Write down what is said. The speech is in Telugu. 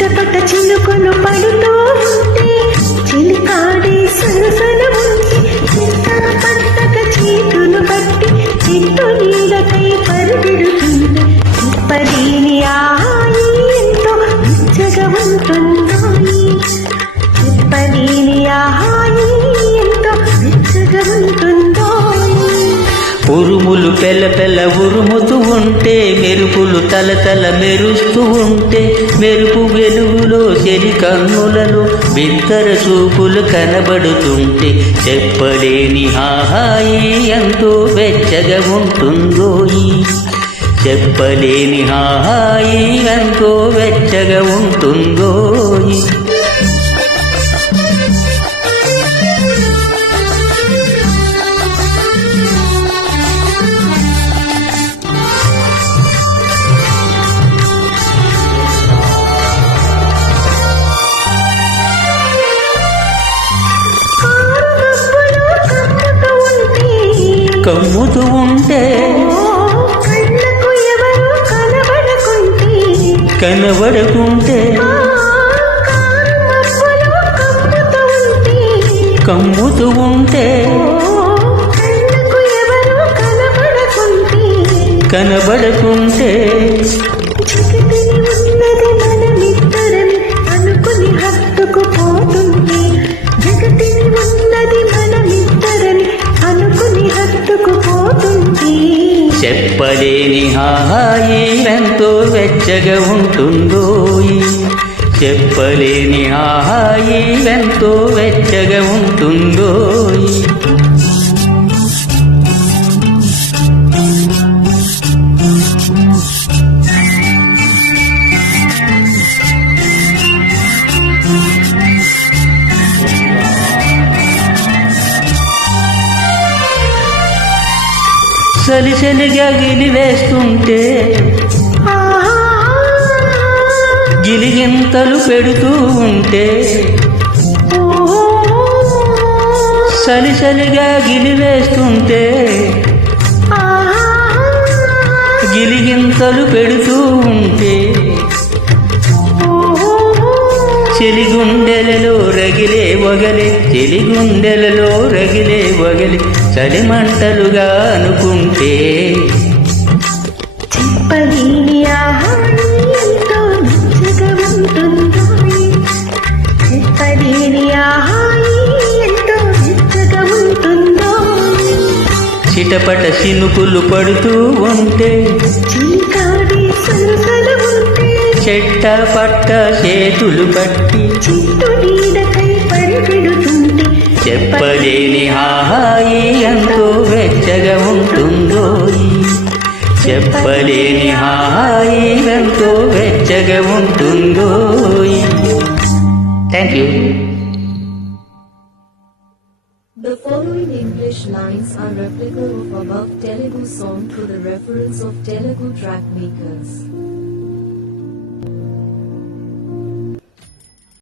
చిటపట చినుకులు పడుతూ ఉంటే చిలికాడే సరసన ఉంటే చిత్త పట్టక చేతులు పట్టి చెట్టు నీడకై పరిగెడుతుంటే చెప్పలేని ఆహాయి ఎంతో వెచ్చగా ఉంటుందోయి చెప్పలేని ఆహాయి ఎంతో వెచ్చగా ఉంటుందోయి ఉరుములు పెళ్ళ పెళ్ళ ఉరుముతూ ఉంటే మెరుపులు తల తల మెరుస్తూ ఉంటే మెరుపు వెలుగులో చెలి కన్నులలో బిత్తర చూపులు కనబడుతుంటే చెప్పలేని హాయి ఎంతో వెచ్చగా ఉంటుందోయి చెప్పలేని హాయి ఎంతో వెచ్చగా ఉంటుందోయి కమ్ముతూ ఉంటే కళ్ళకు ఎవరు కనబడకుంటే కమ్ముతూ ఉంటే కళ్ళకు ఎవరు కనబడకుంటే జగతిని ఉన్నది మనమిద్దరని అనుకుని హత్తుకుపోతుంటే జగతిని ఉన్నది మనమిద్దరని అనుకుని హత్తుకుపోతుంటే చెప్పలేని హాయి ఎంతో వెచ్చగా ఉంటుందోయి చెప్పలేని హాయి ఎంతో వెచ్చగా ఉంటుందోయి సలిసలిగా గిలివేస్తుంటే గిలిగింతలు పెడుతూ ఉంటే సలిసలిగా గిలివేస్తుంటే గిలిగింతలు పెడుతూ ఉంటే చెలిగుండెలలో రగిలే వగలే చెలిగుండెలలో రగిలే వగలే చలిమంటలుగా అనుకుంటే చెప్పలేని ఆహాయి ఎంతో వెచ్చగా ఉంటుందోయి చెప్పలేని ఆహాయి ఎంతో వెచ్చగా ఉంటుందోయి చిటపట చినుకులు పడుతూ ఉంటే చీకాడే సరసన ఉంటే చెట్ట పట్ట చేతులు పట్టి చెట్టు నీడకై పరిగెడుతుంటే చెప్పలేని హాయి ఎంతో వెచ్చగా ఉంటుందోయి చెప్పలేని హాయి ఎంతో వెచ్చగా ఉంటుందోయి. Thank you. The following English lines are replica of above Telugu song through the reference of Telugu track makers.